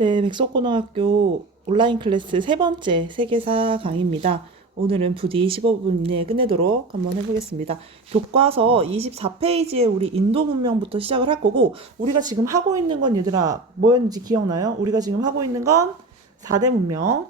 네, 백석고등학교 온라인 클래스 세 번째 세계사 강의입니다. 오늘은 부디 15분 이내에 끝내도록 한번 해보겠습니다. 교과서 24페이지에 우리 인도 문명부터 시작을 할 거고, 우리가 지금 하고 있는 건 얘들아, 뭐였는지 기억나요? 우리가 지금 하고 있는 건 4대 문명,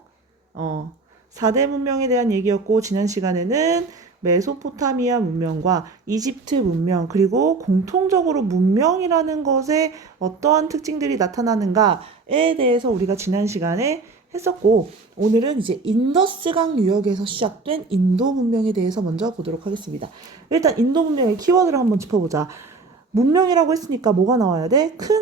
4대 문명에 대한 얘기였고, 지난 시간에는 메소포타미아 문명과 이집트 문명, 그리고 공통적으로 문명이라는 것에 어떠한 특징들이 나타나는가에 대해서 우리가 지난 시간에 했었고, 오늘은 이제 인더스강 유역에서 시작된 인도 문명에 대해서 먼저 보도록 하겠습니다. 일단 인도 문명의 키워드를 한번 짚어보자. 문명이라고 했으니까 뭐가 나와야 돼? 큰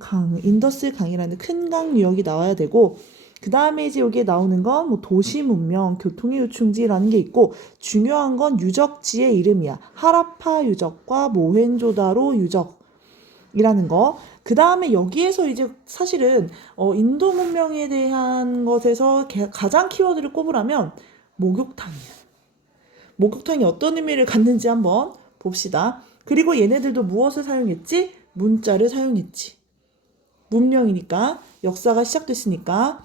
강, 인더스 강이라는 큰 강 유역이 나와야 되고, 그 다음에 이제 여기에 나오는 건 뭐 도시 문명, 교통의 요충지라는 게 있고, 중요한 건 유적지의 이름이야. 하라파 유적과 모헨조다로 유적이라는 거. 그 다음에 여기에서 이제 사실은 인도 문명에 대한 것에서 가장 키워드를 꼽으라면 목욕탕이야. 목욕탕이 어떤 의미를 갖는지 한번 봅시다. 그리고 얘네들도 무엇을 사용했지? 문자를 사용했지. 문명이니까, 역사가 시작됐으니까.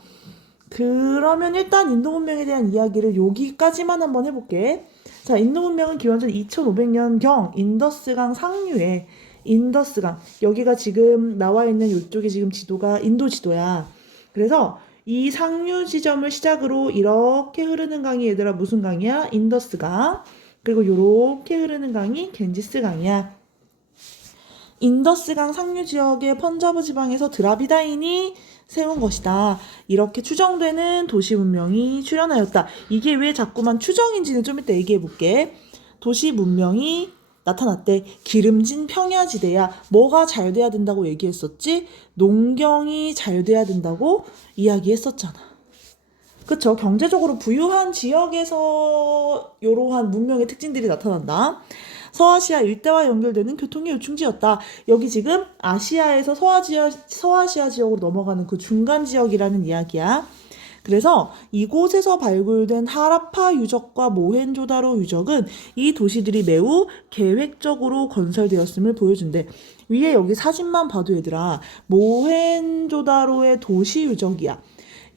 그러면 일단 인도 문명에 대한 이야기를 여기까지만 한번 해볼게. 자, 인도 문명은 기원전 2500년경 인더스강 상류에 인더스강, 여기가 지금 나와 있는 이쪽이 지금 지도가 인도 지도야. 그래서 이 상류 지점을 시작으로 이렇게 흐르는 강이 얘들아 무슨 강이야? 인더스강. 그리고 요렇게 흐르는 강이 겐지스강이야. 인더스강 상류 지역의 펀자브 지방에서 드라비다인이 세운 것이다. 이렇게 추정되는 도시 문명이 출현하였다. 이게 왜 자꾸만 추정인지는 좀 이따 얘기해 볼게. 도시 문명이 나타났대. 기름진 평야지대야. 뭐가 잘 돼야 된다고 얘기했었지? 농경이 잘 돼야 된다고 이야기했었잖아. 그쵸? 경제적으로 부유한 지역에서 이러한 문명의 특징들이 나타난다. 서아시아 일대와 연결되는 교통의 요충지였다. 여기 지금 아시아에서 서아시아 지역으로 넘어가는 그 중간 지역이라는 이야기야. 그래서 이곳에서 발굴된 하라파 유적과 모헨조다로 유적은 이 도시들이 매우 계획적으로 건설되었음을 보여준대. 위에 여기 사진만 봐도 얘들아, 모헨조다로의 도시 유적이야.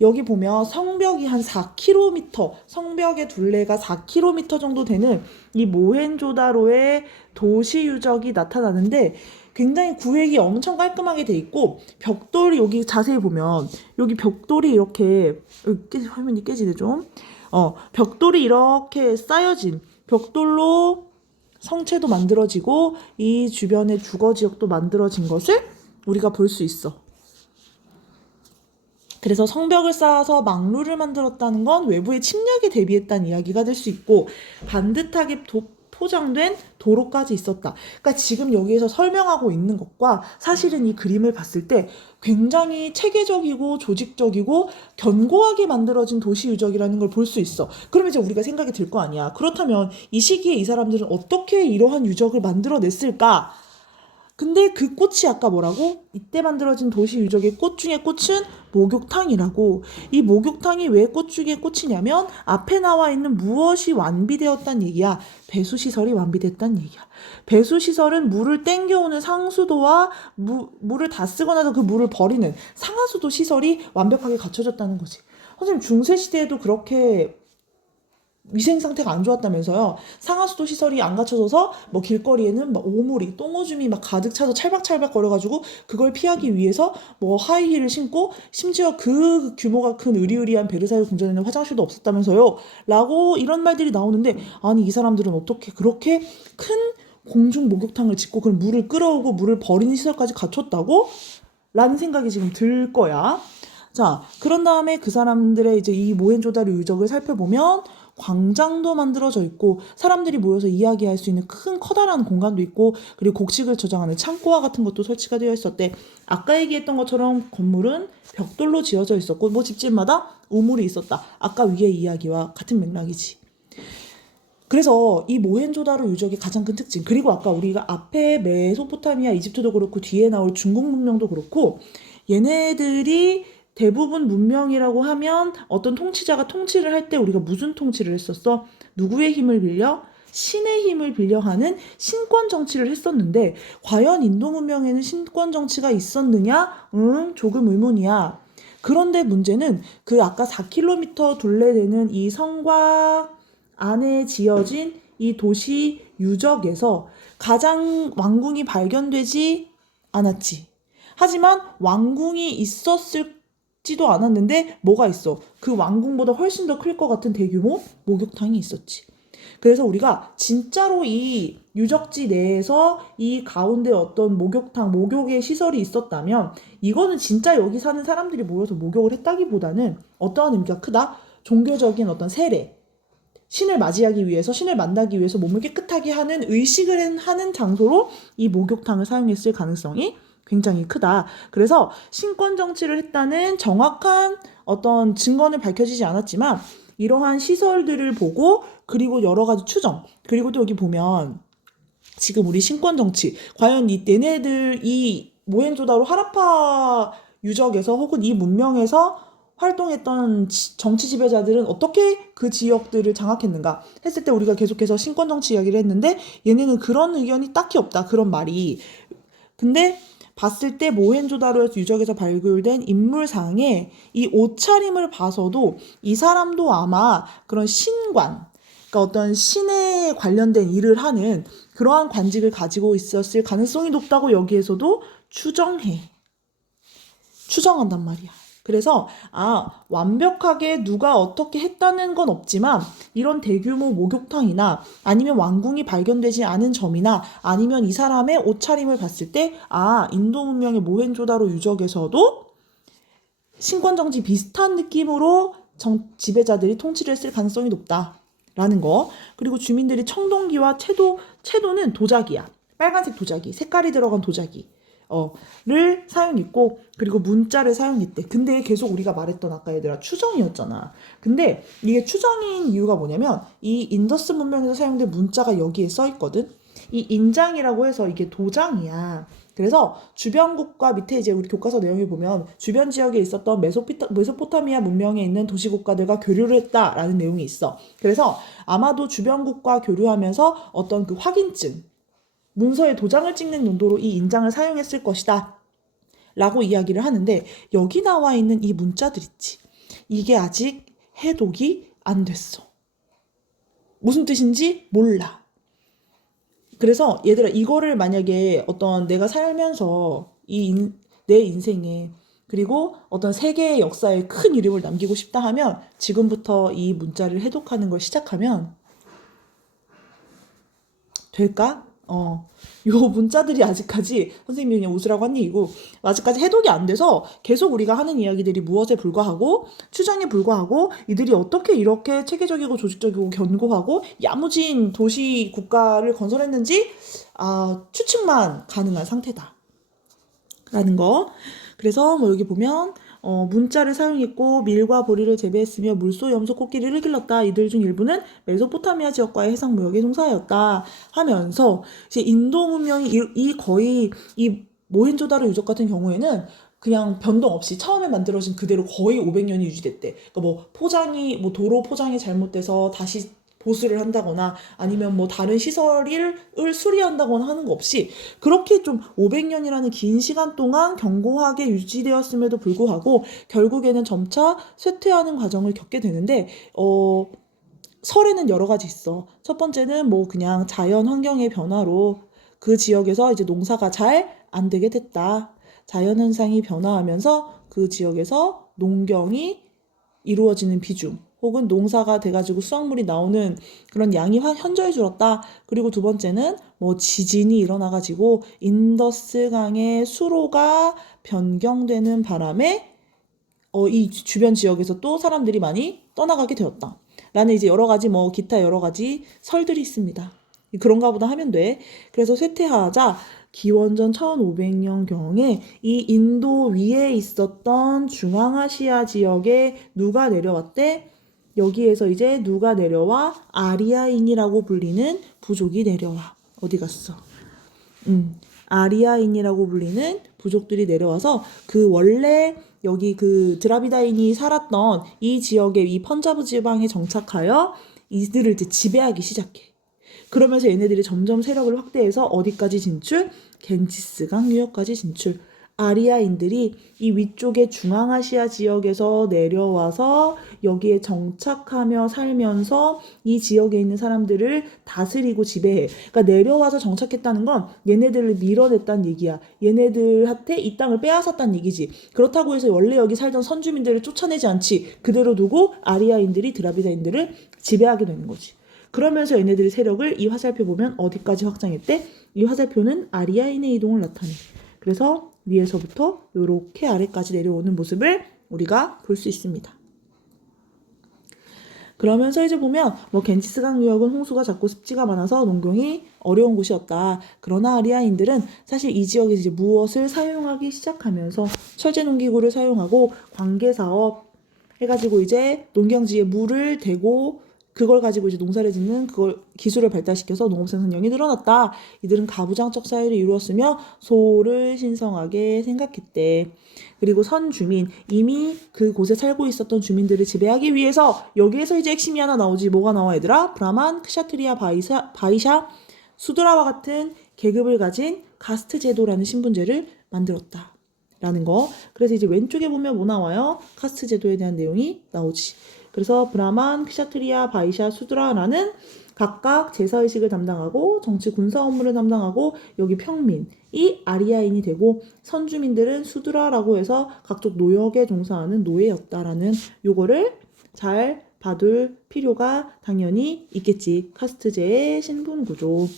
여기 보면 성벽이 한 4km, 성벽의 둘레가 4km 정도 되는 이 모헨조다로의 도시 유적이 나타나는데, 굉장히 구획이 엄청 깔끔하게 돼 있고, 벽돌이 여기 자세히 보면 여기 벽돌이 이렇게 화면이 깨지네 좀. 벽돌이 이렇게 쌓여진 벽돌로 성체도 만들어지고 이 주변의 주거 지역도 만들어진 것을 우리가 볼 수 있어. 그래서 성벽을 쌓아서 망루를 만들었다는 건 외부의 침략에 대비했다는 이야기가 될 수 있고, 반듯하게 포장된 도로까지 있었다. 그러니까 지금 여기에서 설명하고 있는 것과 사실은 이 그림을 봤을 때 굉장히 체계적이고 조직적이고 견고하게 만들어진 도시 유적이라는 걸 볼 수 있어. 그러면 이제 우리가 생각이 들 거 아니야. 그렇다면 이 시기에 이 사람들은 어떻게 이러한 유적을 만들어냈을까? 근데 그 꽃이 아까 뭐라고? 이때 만들어진 도시 유적의 꽃 중에 꽃은 목욕탕이라고. 이 목욕탕이 왜 꽃 중에 꽃이냐면 앞에 나와 있는 무엇이 완비되었단 얘기야. 배수시설이 완비됐단 얘기야. 배수시설은 물을 땡겨오는 상수도와 물을 다 쓰고 나서 그 물을 버리는 상하수도 시설이 완벽하게 갖춰졌다는 거지. 선생님, 중세시대에도 그렇게 위생 상태가 안 좋았다면서요. 상하수도 시설이 안 갖춰져서 뭐 길거리에는 막 오물이, 똥오줌이 막 가득 차서 찰박찰박 거려가지고 그걸 피하기 위해서 뭐 하이힐을 신고, 심지어 그 규모가 큰 으리으리한 베르사유 궁전에는 화장실도 없었다면서요. 라고 이런 말들이 나오는데, 아니 이 사람들은 어떻게 그렇게 큰 공중 목욕탕을 짓고 그런 물을 끌어오고 물을 버리는 시설까지 갖췄다고? 라는 생각이 지금 들 거야. 자, 그런 다음에 그 사람들의 이제 이 모헨조다로 유적을 살펴보면 광장도 만들어져 있고, 사람들이 모여서 이야기할 수 있는 큰 커다란 공간도 있고, 그리고 곡식을 저장하는 창고와 같은 것도 설치가 되어 있었대. 아까 얘기했던 것처럼 건물은 벽돌로 지어져 있었고, 뭐 집집마다 우물이 있었다. 아까 위의 이야기와 같은 맥락이지. 그래서 이 모헨조다로 유적의 가장 큰 특징, 그리고 아까 우리가 앞에 메소포타미아, 이집트도 그렇고 뒤에 나올 중국 문명도 그렇고, 얘네들이 대부분 문명이라고 하면 어떤 통치자가 통치를 할 때 우리가 무슨 통치를 했었어? 누구의 힘을 빌려? 신의 힘을 빌려 하는 신권 정치를 했었는데, 과연 인도 문명에는 신권 정치가 있었느냐? 조금 의문이야. 그런데 문제는 그 아까 4km 둘레되는 이 성곽 안에 지어진 이 도시 유적에서 가장 왕궁이 발견되지 않았지. 하지만 왕궁이 있었을지도 않았는데 뭐가 있어? 그 왕궁보다 훨씬 더 클 것 같은 대규모 목욕탕이 있었지. 그래서 우리가 진짜로 이 유적지 내에서 이 가운데 어떤 목욕탕, 목욕의 시설이 있었다면 이거는 진짜 여기 사는 사람들이 모여서 목욕을 했다기보다는 어떠한 의미가 크다? 종교적인 어떤 세례, 신을 맞이하기 위해서, 신을 만나기 위해서 몸을 깨끗하게 하는 의식을 하는 장소로 이 목욕탕을 사용했을 가능성이 굉장히 크다. 그래서 신권 정치를 했다는 정확한 어떤 증거는 밝혀지지 않았지만 이러한 시설들을 보고 그리고 여러 가지 추정, 그리고 또 여기 보면 지금 우리 신권 정치, 과연 이 얘네들 이 모헨조다로 하라파 유적에서 혹은 이 문명에서 활동했던 정치 지배자들은 어떻게 그 지역들을 장악했는가 했을 때 우리가 계속해서 신권 정치 이야기를 했는데 얘네는 그런 의견이 딱히 없다. 그런 말이. 근데 봤을 때 모헨조다로 유적에서 발굴된 인물상에 이 옷차림을 봐서도 이 사람도 아마 그런 신관, 그러니까 어떤 신에 관련된 일을 하는 그러한 관직을 가지고 있었을 가능성이 높다고 여기에서도 추정한단 말이야. 그래서 완벽하게 누가 어떻게 했다는 건 없지만 이런 대규모 목욕탕이나 아니면 왕궁이 발견되지 않은 점이나 아니면 이 사람의 옷차림을 봤을 때 인도 문명의 모헨조다로 유적에서도 신권정치 비슷한 느낌으로 지배자들이 통치를 했을 가능성이 높다라는 거. 그리고 주민들이 청동기와 채도는 도자기야. 빨간색 도자기, 색깔이 들어간 도자기. 를 사용했고 그리고 문자를 사용했대. 근데 계속 우리가 말했던 아까 얘들아 추정이었잖아. 근데 이게 추정인 이유가 뭐냐면 이 인더스 문명에서 사용된 문자가 여기에 써 있거든. 이 인장이라고 해서 이게 도장이야. 그래서 주변국가 밑에 이제 우리 교과서 내용을 보면 주변 지역에 있었던 메소포타미아 문명에 있는 도시국가들과 교류를 했다라는 내용이 있어. 그래서 아마도 주변국과 교류하면서 어떤 그 확인증 문서에 도장을 찍는 용도로 이 인장을 사용했을 것이다 라고 이야기를 하는데 여기 나와 있는 이 문자들 있지. 이게 아직 해독이 안 됐어. 무슨 뜻인지 몰라. 그래서 얘들아 이거를 만약에 어떤 내가 살면서 내 인생에 그리고 어떤 세계의 역사에 큰 이름을 남기고 싶다 하면 지금부터 이 문자를 해독하는 걸 시작하면 될까? 요 문자들이 아직까지 선생님이 그냥 웃으라고 한 얘기고 아직까지 해독이 안 돼서 계속 우리가 하는 이야기들이 무엇에 불과하고 추정에 불과하고 이들이 어떻게 이렇게 체계적이고 조직적이고 견고하고 야무진 도시 국가를 건설했는지 추측만 가능한 상태다 라는 거. 그래서 뭐 여기 보면 문자를 사용했고 밀과 보리를 재배했으며 물소, 염소, 코끼리를 길렀다. 이들 중 일부는 메소포타미아 지역과의 해상 무역에 종사하였다 하면서 이제 인도 문명이 거의 이 모헨조다로 유적 같은 경우에는 그냥 변동 없이 처음에 만들어진 그대로 거의 500년이 유지됐대. 그러니까 뭐 도로 포장이 잘못돼서 다시 보수를 한다거나 아니면 뭐 다른 시설을 수리한다거나 하는 거 없이 그렇게 좀 500년이라는 긴 시간 동안 견고하게 유지되었음에도 불구하고 결국에는 점차 쇠퇴하는 과정을 겪게 되는데 설에는 여러 가지 있어. 첫 번째는 뭐 그냥 자연 환경의 변화로 그 지역에서 이제 농사가 잘 안 되게 됐다. 자연 현상이 변화하면서 그 지역에서 농경이 이루어지는 비중 혹은 농사가 돼가지고 수확물이 나오는 그런 양이 현저히 줄었다. 그리고 두 번째는 뭐 지진이 일어나가지고 인더스강의 수로가 변경되는 바람에 이 주변 지역에서 또 사람들이 많이 떠나가게 되었다. 라는 이제 여러 가지 뭐 기타 여러 가지 설들이 있습니다. 그런가 보다 하면 돼. 그래서 쇠퇴하자 기원전 1500년경에 이 인도 위에 있었던 중앙아시아 지역에 누가 내려왔대? 여기에서 이제 누가 내려와? 아리아인이라고 불리는 부족이 내려와. 어디 갔어? 아리아인이라고 불리는 부족들이 내려와서 그 원래 여기 그 드라비다인이 살았던 이 지역에 이 펀자브 지방에 정착하여 이들을 이제 지배하기 시작해. 그러면서 얘네들이 점점 세력을 확대해서 어디까지 진출? 겐지스강 유역까지 진출. 아리아인들이 이 위쪽의 중앙아시아 지역에서 내려와서 여기에 정착하며 살면서 이 지역에 있는 사람들을 다스리고 지배해. 그러니까 내려와서 정착했다는 건 얘네들을 밀어냈다는 얘기야. 얘네들한테 이 땅을 빼앗았다는 얘기지. 그렇다고 해서 원래 여기 살던 선주민들을 쫓아내지 않지. 그대로 두고 아리아인들이 드라비다인들을 지배하게 되는 거지. 그러면서 얘네들의 세력을 이 화살표 보면 어디까지 확장했대? 이 화살표는 아리아인의 이동을 나타내. 그래서 위에서부터 이렇게 아래까지 내려오는 모습을 우리가 볼 수 있습니다. 그러면서 이제 보면 뭐 겐지스강 유역은 홍수가 잦고 습지가 많아서 농경이 어려운 곳이었다. 그러나 아리아인들은 사실 이 지역에서 이제 무엇을 사용하기 시작하면서 철제 농기구를 사용하고 관계 사업 해가지고 이제 농경지에 물을 대고 그걸 가지고 이제 농사를 짓는 그걸 기술을 발달시켜서 농업 생산량이 늘어났다. 이들은 가부장적 사회를 이루었으며 소를 신성하게 생각했대. 그리고 선 주민, 이미 그곳에 살고 있었던 주민들을 지배하기 위해서 여기에서 이제 핵심이 하나 나오지. 뭐가 나와 얘들아? 브라만, 크샤트리아, 바이샤, 수드라와 같은 계급을 가진 가스트 제도라는 신분제를 만들었다. 라는 거. 그래서 이제 왼쪽에 보면 뭐 나와요? 카스트 제도에 대한 내용이 나오지. 그래서 브라만, 크샤트리아, 바이샤, 수드라라는 각각 제사의식을 담당하고 정치 군사 업무를 담당하고 여기 평민이 아리아인이 되고 선주민들은 수드라라고 해서 각종 노역에 종사하는 노예였다라는 요거를 잘 봐둘 필요가 당연히 있겠지. 카스트제의 신분 구조.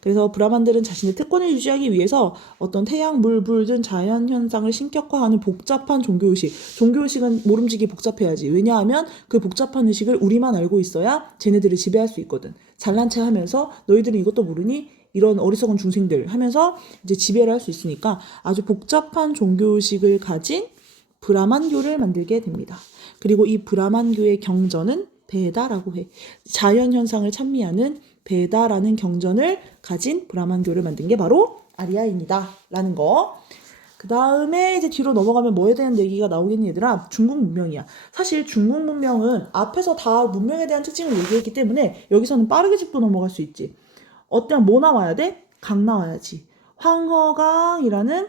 그래서 브라만들은 자신의 특권을 유지하기 위해서 어떤 태양, 물, 불 등 자연현상을 신격화하는 복잡한 종교의식. 종교의식은 모름지기 복잡해야지. 왜냐하면 그 복잡한 의식을 우리만 알고 있어야 쟤네들을 지배할 수 있거든. 잘난 체 하면서 너희들은 이것도 모르니? 이런 어리석은 중생들 하면서 이제 지배를 할 수 있으니까 아주 복잡한 종교의식을 가진 브라만교를 만들게 됩니다. 그리고 이 브라만교의 경전은 베다라고 해. 자연현상을 찬미하는 베다라는 경전을 가진 브라만교를 만든 게 바로 아리아인이다 라는 거. 그 다음에 이제 뒤로 넘어가면 뭐에 대한 얘기가 나오겠니 얘들아? 중국 문명이야. 사실 중국 문명은 앞에서 다 문명에 대한 특징을 얘기했기 때문에 여기서는 빠르게 짚고 넘어갈 수 있지. 어때요? 뭐 나와야 돼? 강 나와야지. 황허강이라는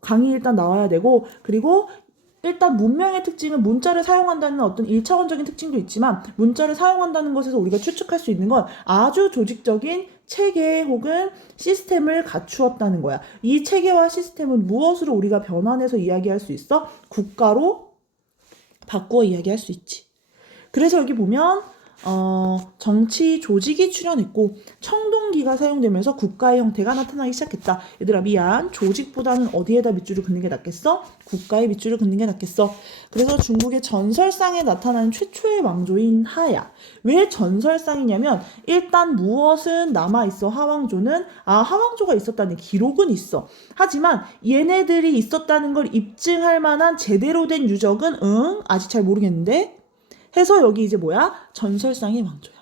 강이 일단 나와야 되고 그리고 일단 문명의 특징은 문자를 사용한다는 어떤 1차원적인 특징도 있지만 문자를 사용한다는 것에서 우리가 추측할 수 있는 건 아주 조직적인 체계 혹은 시스템을 갖추었다는 거야. 이 체계와 시스템은 무엇으로 우리가 변환해서 이야기할 수 있어? 국가로 바꾸어 이야기할 수 있지. 그래서 여기 보면 정치 조직이 출현했고 청동기가 사용되면서 국가의 형태가 나타나기 시작했다. 얘들아 미안. 조직보다는 어디에다 밑줄을 긋는 게 낫겠어? 국가에 밑줄을 긋는 게 낫겠어. 그래서 중국의 전설상에 나타나는 최초의 왕조인 하야. 왜 전설상이냐면 일단 무엇은 남아있어. 하왕조는 하왕조가 있었다는 기록은 있어. 하지만 얘네들이 있었다는 걸 입증할 만한 제대로 된 유적은 아직 잘 모르겠는데 해서 여기 이제 뭐야? 전설상의 왕조야.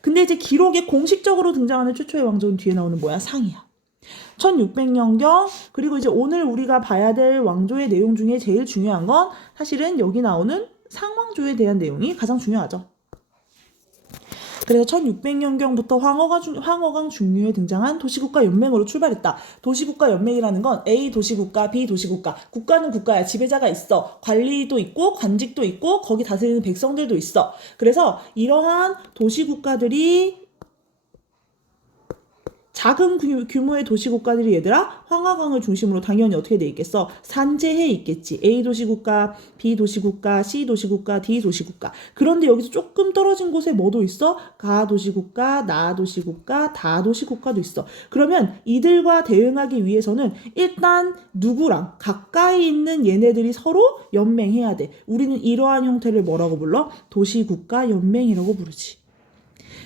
근데 이제 기록에 공식적으로 등장하는 최초의 왕조는 뒤에 나오는 뭐야? 상이야. 1600년경 그리고 이제 오늘 우리가 봐야 될 왕조의 내용 중에 제일 중요한 건 사실은 여기 나오는 상왕조에 대한 내용이 가장 중요하죠. 그래서 1600년경부터 황허강 중류에 등장한 도시국가 연맹으로 출발했다. 도시국가 연맹이라는 건 A 도시국가, B 도시국가. 국가는 국가야. 지배자가 있어. 관리도 있고 관직도 있고 거기 다스리는 백성들도 있어. 그래서 이러한 도시국가들이 작은 규모의 도시국가들이 얘들아 황하강을 중심으로 당연히 어떻게 돼 있겠어? 산재해 있겠지. A 도시국가, B 도시국가, C 도시국가, D 도시국가. 그런데 여기서 조금 떨어진 곳에 뭐도 있어? 가 도시국가, 나 도시국가, 다 도시국가도 있어. 그러면 이들과 대응하기 위해서는 일단 누구랑 가까이 있는 얘네들이 서로 연맹해야 돼. 우리는 이러한 형태를 뭐라고 불러? 도시국가 연맹이라고 부르지.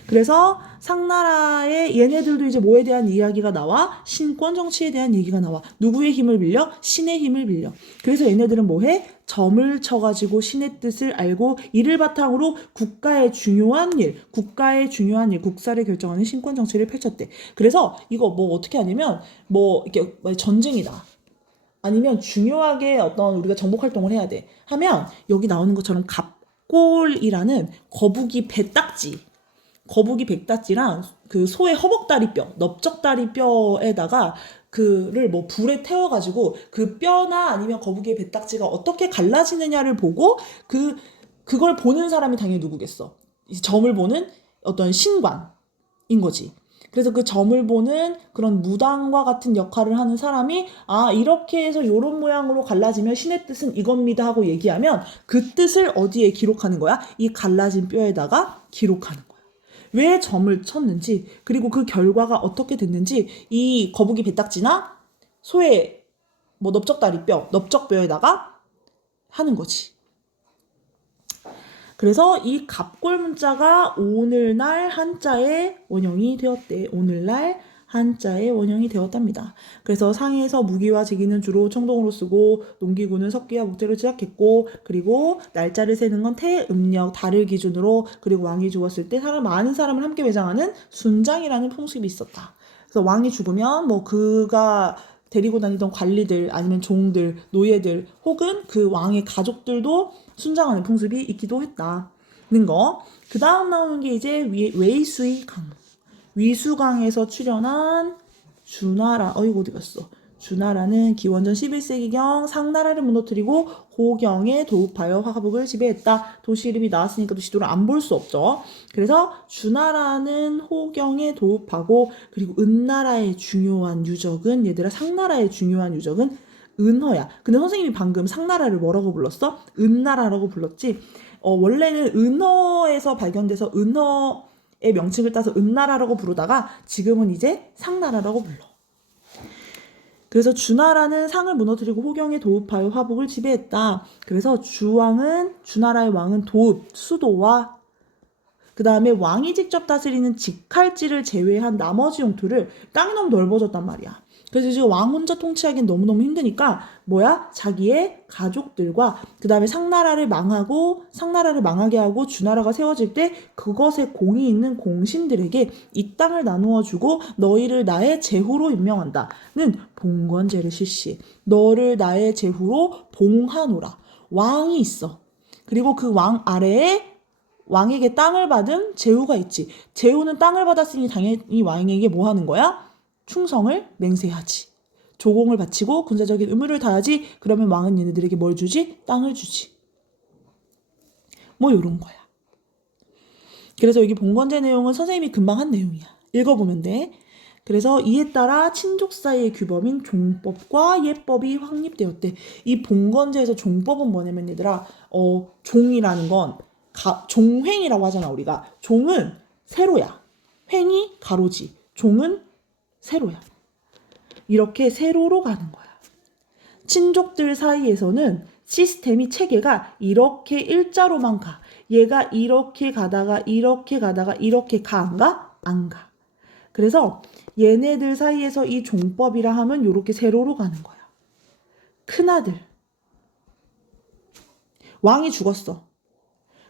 그래서 상나라의 얘네들도 이제 뭐에 대한 이야기가 나와? 신권 정치에 대한 얘기가 나와. 누구의 힘을 빌려? 신의 힘을 빌려. 그래서 얘네들은 뭐해? 점을 쳐가지고 신의 뜻을 알고 이를 바탕으로 국가의 중요한 일, 국사를 결정하는 신권 정치를 펼쳤대. 그래서 이거 뭐 어떻게 하냐면 뭐 이렇게 전쟁이다. 아니면 중요하게 어떤 우리가 정복 활동을 해야 돼. 하면 여기 나오는 것처럼 갑골이라는 거북이 배딱지. 거북이 백다지랑 그 소의 허벅다리뼈, 넓적다리뼈에다가 그를 뭐 불에 태워가지고 그 뼈나 아니면 거북이의 배딱지가 어떻게 갈라지느냐를 보고 그걸 보는 사람이 당연히 누구겠어? 이 점을 보는 어떤 신관인 거지. 그래서 그 점을 보는 그런 무당과 같은 역할을 하는 사람이 이렇게 해서 요런 모양으로 갈라지면 신의 뜻은 이겁니다 하고 얘기하면 그 뜻을 어디에 기록하는 거야? 이 갈라진 뼈에다가 기록하는 거야. 왜 점을 쳤는지, 그리고 그 결과가 어떻게 됐는지 이 거북이 배딱지나 소의 뭐 넓적다리뼈, 넓적뼈에다가 하는 거지. 그래서 이 갑골 문자가 오늘날 한자의 원형이 되었대. 오늘날 한자의 원형이 되었답니다. 그래서 상에서 무기와 제기는 주로 청동으로 쓰고 농기구는 석기와 목재로 제작했고, 그리고 날짜를 세는 건 태, 음력, 달을 기준으로, 그리고 왕이 죽었을 때 많은 사람을 함께 매장하는 순장이라는 풍습이 있었다. 그래서 왕이 죽으면 뭐 그가 데리고 다니던 관리들 아니면 종들, 노예들 혹은 그 왕의 가족들도 순장하는 풍습이 있기도 했다는 거. 그 다음 나오는 게 이제 웨이수이 강. 위수강에서 출현한 주나라. 이거 어디 갔어? 주나라는 기원전 11세기경 상나라를 무너뜨리고 호경에 도읍하여 화가북을 지배했다. 도시 이름이 나왔으니까 또 지도를 안 볼 수 없죠. 그래서 주나라는 호경에 도읍하고, 그리고 은나라의 중요한 유적은, 얘들아 상나라의 중요한 유적은 은허야. 근데 선생님이 방금 상나라를 뭐라고 불렀어? 은나라라고 불렀지. 원래는 은허에서 발견돼서 은허의 명칭을 따서 은나라라고 부르다가 지금은 이제 상나라라고 불러. 그래서 주나라는 상을 무너뜨리고 호경에 도읍하여 화북을 지배했다. 그래서 주나라의 왕은 도읍, 수도와 그 다음에 왕이 직접 다스리는 직할지를 제외한 나머지 영토를, 땅이 너무 넓어졌단 말이야. 그래서 지금 왕 혼자 통치하기는 너무너무 힘드니까 자기의 가족들과 그 다음에 상나라를 망하게 하고 주나라가 세워질 때 그것에 공이 있는 공신들에게 이 땅을 나누어 주고 너희를 나의 제후로 임명한다는 봉건제를 실시해. 너를 나의 제후로 봉하노라. 왕이 있어. 그리고 그 왕 아래에 왕에게 땅을 받은 제후가 있지. 제후는 땅을 받았으니 당연히 왕에게 뭐 하는 거야? 충성을 맹세하지. 조공을 바치고 군사적인 의무를 다하지. 그러면 왕은 얘네들에게 뭘 주지? 땅을 주지. 뭐 요런 거야. 그래서 여기 봉건제 내용은 선생님이 금방 한 내용이야. 읽어보면 돼. 그래서 이에 따라 친족 사이의 규범인 종법과 예법이 확립되었대. 이 봉건제에서 종법은 뭐냐면 얘들아, 종이라는 건 종횡이라고 하잖아 우리가. 종은 세로야. 횡이 가로지. 종은 세로야. 이렇게 세로로 가는 거야. 친족들 사이에서는 시스템이, 체계가 이렇게 일자로만 가. 얘가 이렇게 가다가 이렇게 가다가 이렇게 가, 안 가? 안 가. 그래서 얘네들 사이에서 이 종법이라 하면 이렇게 세로로 가는 거야. 큰아들. 왕이 죽었어.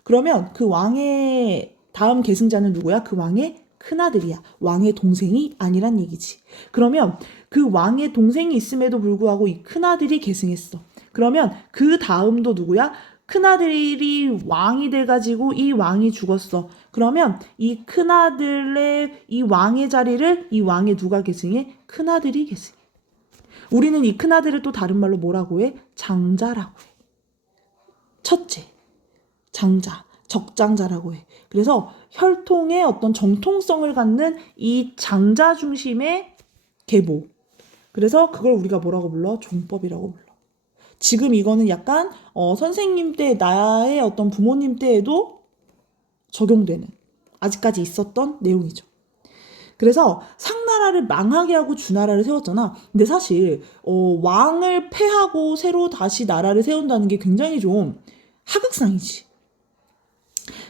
그러면 그 왕의 다음 계승자는 누구야? 그 왕의 큰아들이야. 왕의 동생이 아니란 얘기지. 그러면 그 왕의 동생이 있음에도 불구하고 이 큰아들이 계승했어. 그러면 그 다음도 누구야? 큰아들이 왕이 돼가지고 이 왕이 죽었어. 그러면 이 큰아들의 이 왕의 자리를 이 왕의 누가 계승해? 큰아들이 계승해. 우리는 이 큰아들을 또 다른 말로 뭐라고 해? 장자라고 해. 첫째. 장자, 적장자라고 해. 그래서 혈통의 어떤 정통성을 갖는 이 장자 중심의 계보. 그래서 그걸 우리가 뭐라고 불러? 종법이라고 불러. 지금 이거는 약간 선생님 때, 나의 어떤 부모님 때에도 적용되는, 아직까지 있었던 내용이죠. 그래서 상나라를 망하게 하고 주나라를 세웠잖아. 근데 사실 왕을 패하고 새로 다시 나라를 세운다는 게 굉장히 좀 하극상이지.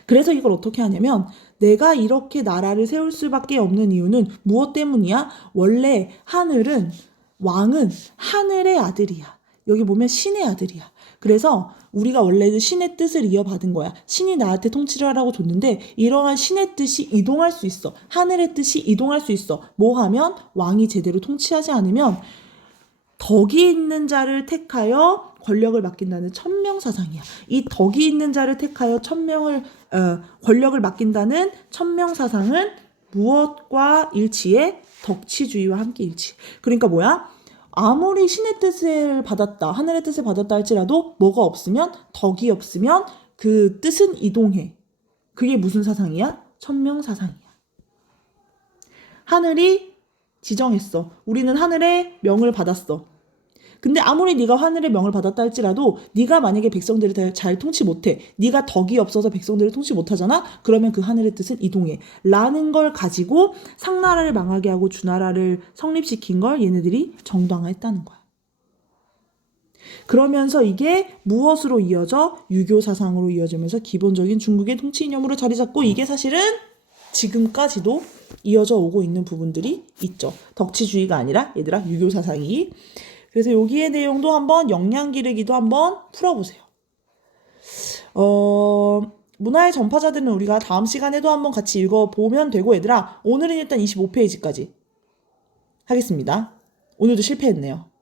그래서 이걸 어떻게 하냐면, 내가 이렇게 나라를 세울 수밖에 없는 이유는 무엇 때문이야? 원래 왕은 하늘의 아들이야. 여기 보면 신의 아들이야. 그래서 우리가 원래는 신의 뜻을 이어받은 거야. 신이 나한테 통치를 하라고 줬는데 이러한 신의 뜻이 이동할 수 있어. 하늘의 뜻이 이동할 수 있어. 뭐 하면? 왕이 제대로 통치하지 않으면 덕이 있는 자를 택하여 권력을 맡긴다는 천명사상이야. 이 덕이 있는 자를 택하여 권력을 맡긴다는 천명사상은 무엇과 일치해? 덕치주의와 함께 일치. 그러니까 뭐야? 아무리 신의 뜻을 받았다, 하늘의 뜻을 받았다 할지라도 뭐가 없으면, 덕이 없으면 그 뜻은 이동해. 그게 무슨 사상이야? 천명사상이야. 하늘이 지정했어. 우리는 하늘의 명을 받았어. 근데 아무리 네가 하늘의 명을 받았다 할지라도 네가 만약에 백성들을 잘 통치 못해. 네가 덕이 없어서 백성들을 통치 못하잖아? 그러면 그 하늘의 뜻은 이동해. 라는 걸 가지고 상나라를 망하게 하고 주나라를 성립시킨 걸 얘네들이 정당화했다는 거야. 그러면서 이게 무엇으로 이어져? 유교 사상으로 이어지면서 기본적인 중국의 통치 이념으로 자리 잡고 이게 사실은 지금까지도 이어져 오고 있는 부분들이 있죠. 덕치주의가 아니라 얘들아 유교 사상이. 그래서 여기의 내용도 한번 영양 기르기도 한번 풀어보세요. 문화의 전파자들은 우리가 다음 시간에도 한번 같이 읽어보면 되고 얘들아 오늘은 일단 25페이지까지 하겠습니다. 오늘도 실패했네요.